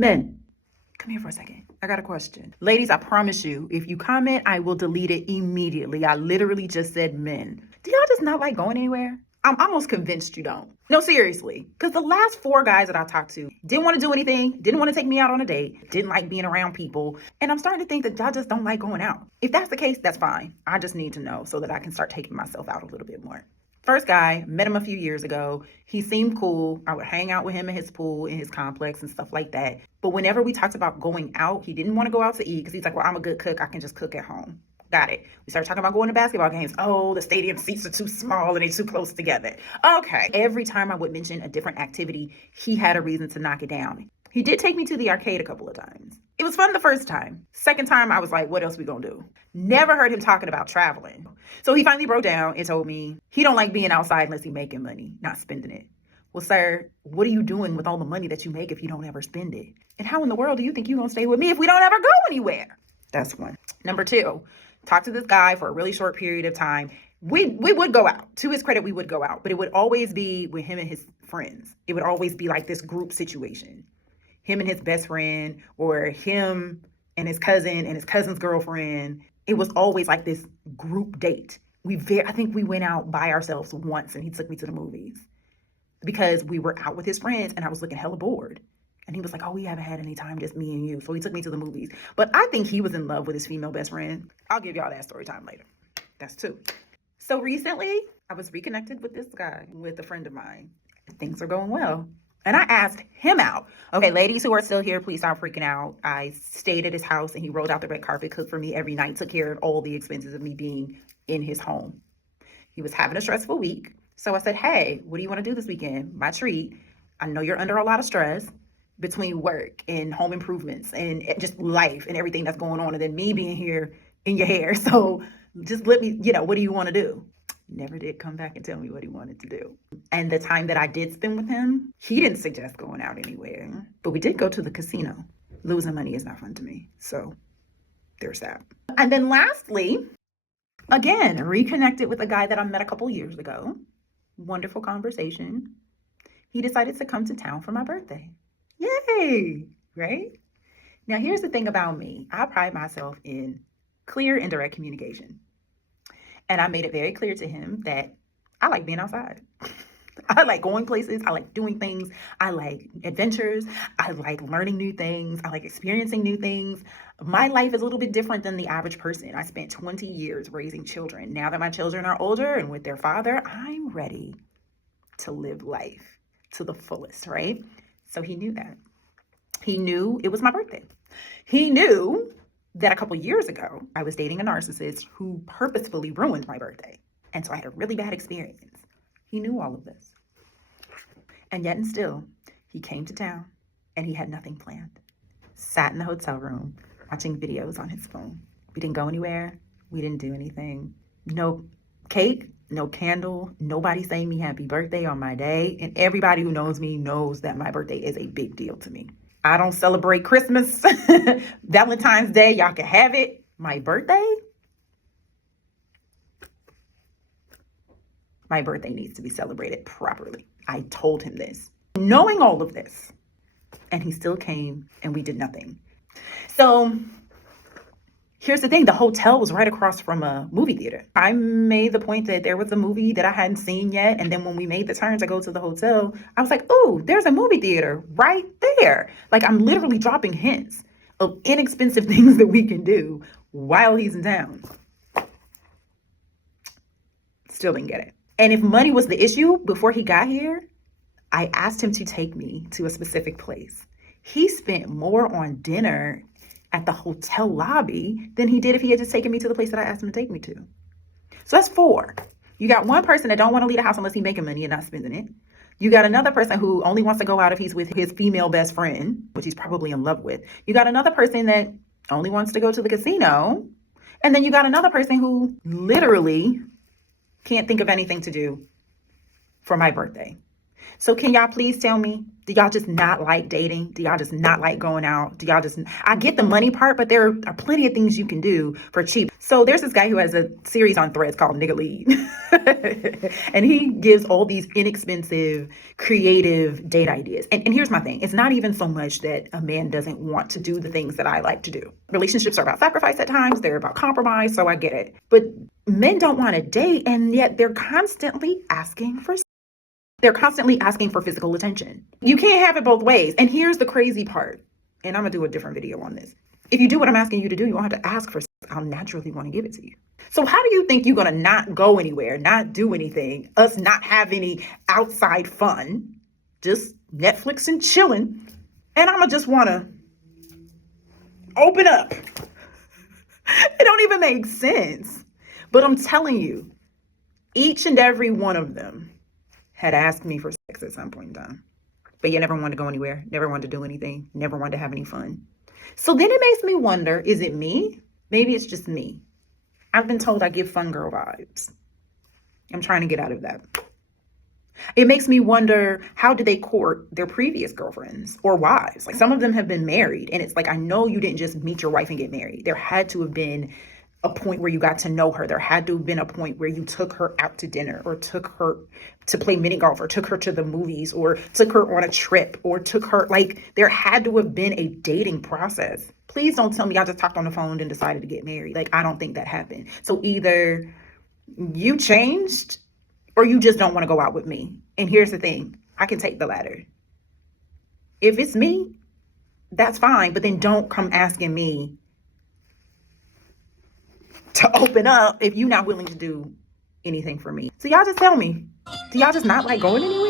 Men, come here for a second. I got a question. Ladies, I promise you, if you comment, I will delete it immediately. I literally just said men. Do y'all just not like going anywhere? I'm almost convinced you don't. No, seriously. Because the last 4 guys that I talked to didn't want to do anything, didn't want to take me out on a date, didn't like being around people. And I'm starting to think that y'all just don't like going out. If that's the case, that's fine. I just need to know so that I can start taking myself out a little bit more. First guy, met him a few years ago. He seemed cool. I would hang out with him in his pool, in his complex and stuff like that. But whenever we talked about going out, he didn't want to go out to eat because he's like, well, I'm a good cook. I can just cook at home. Got it. We started talking about going to basketball games. Oh, the stadium seats are too small and they're too close together. Okay. Every time I would mention a different activity, he had a reason to knock it down. He did take me to the arcade a couple of times. It was fun the first time. Second time, I was like, what else we gonna do? Never heard him talking about traveling. So he finally broke down and told me he don't like being outside unless he making money, not spending it. Well, sir, what are you doing with all the money that you make if you don't ever spend it? And how in the world do you think you're gonna stay with me if we don't ever go anywhere? That's one. Number 2, talk to this guy for a really short period of time. We would go out. To his credit, we would go out, but it would always be with him and his friends. It would always be like this group situation. Him and his best friend, or him and his cousin and his cousin's girlfriend. It was always like this group date. I think we went out by ourselves once and he took me to the movies because we were out with his friends and I was looking hella bored. And he was like, oh, we haven't had any time, just me and you. So he took me to the movies. But I think he was in love with his female best friend. I'll give y'all that story time later. That's 2. So recently, I was reconnected with this guy, with a friend of mine. Things are going well. And I asked him out. Okay, ladies who are still here, please stop freaking out. I stayed at his house and he rolled out the red carpet, cooked for me every night, took care of all the expenses of me being in his home. He was having a stressful week. So I said, hey, what do you want to do this weekend? My treat. I know you're under a lot of stress between work and home improvements and just life and everything that's going on. And then me being here in your hair. So just let me, what do you want to do? Never did come back and tell me what he wanted to do. And the time that I did spend with him, he didn't suggest going out anywhere. But we did go to the casino. Losing money is not fun to me. So there's that. And then lastly, again, reconnected with a guy that I met a couple years ago. Wonderful conversation. He decided to come to town for my birthday. Yay! Right? Now, here's the thing about me. I pride myself in clear and direct communication. And I made it very clear to him that I like being outside. I like going places. I like doing things. I like adventures. I like learning new things. I like experiencing new things. My life is a little bit different than the average person. I spent 20 years raising children. Now that my children are older and with their father, I'm ready to live life to the fullest, right? So he knew that. He knew it was my birthday. He knew that a couple years ago, I was dating a narcissist who purposefully ruined my birthday. And so I had a really bad experience. He knew all of this. And yet and still, he came to town and he had nothing planned. Sat in the hotel room, watching videos on his phone. We didn't go anywhere. We didn't do anything. No cake, no candle, nobody saying me happy birthday on my day. And everybody who knows me knows that my birthday is a big deal to me. I don't celebrate Christmas, Valentine's Day, y'all can have it. My birthday needs to be celebrated properly. I told him this, knowing all of this, and he still came and we did nothing. So here's the thing. The hotel was right across from a movie theater. I made the point that there was a movie that I hadn't seen yet. And then when we made the turn to go to the hotel, I was like, oh, there's a movie theater right there. Like, I'm literally dropping hints of inexpensive things that we can do while he's in town. Still didn't get it. And if money was the issue before he got here, I asked him to take me to a specific place. He spent more on dinner at the hotel lobby than he did if he had just taken me to the place that I asked him to take me to. So that's 4. You got one person that don't want to leave the house unless he's making money and not spending it. You got another person who only wants to go out if he's with his female best friend, which he's probably in love with. You got another person that only wants to go to the casino. And then you got another person who literally can't think of anything to do for my birthday. So can y'all please tell me, do y'all just not like dating? Do y'all just not like going out? Do y'all just, I get the money part, but there are plenty of things you can do for cheap. So there's this guy who has a series on Threads called Nigga Lead. And he gives all these inexpensive, creative date ideas. And here's my thing. It's not even so much that a man doesn't want to do the things that I like to do. Relationships are about sacrifice at times. They're about compromise. So I get it. But men don't want to date, and yet they're constantly asking for physical attention. You can't have it both ways. And here's the crazy part. And I'm going to do a different video on this. If you do what I'm asking you to do, you won't have to ask for sex. I'll naturally want to give it to you. So how do you think you're going to not go anywhere, not do anything, us not have any outside fun, just Netflix and chilling, and I'm going to just want to open up? It don't even make sense. But I'm telling you, each and every one of them had asked me for sex at some point in time. But you never wanted to go anywhere, never wanted to do anything, never wanted to have any fun. So then it makes me wonder, is it me? Maybe it's just me. I've been told I give fun girl vibes. I'm trying to get out of that. It makes me wonder, how did they court their previous girlfriends or wives? Like, some of them have been married, and it's like, I know you didn't just meet your wife and get married. There had to have been a point where you got to know her. There had to have been a point where you took her out to dinner, or took her to play mini golf, or took her to the movies, or took her on a trip, or took her, like, there had to have been a dating process. Please don't tell me I just talked on the phone and decided to get married. Like, I don't think that happened. So either you changed or you just don't want to go out with me. And here's the thing, I can take the latter. If it's me, that's fine, but then don't come asking me to open up if you're not willing to do anything for me. So y'all just tell me, do y'all just not like going anywhere?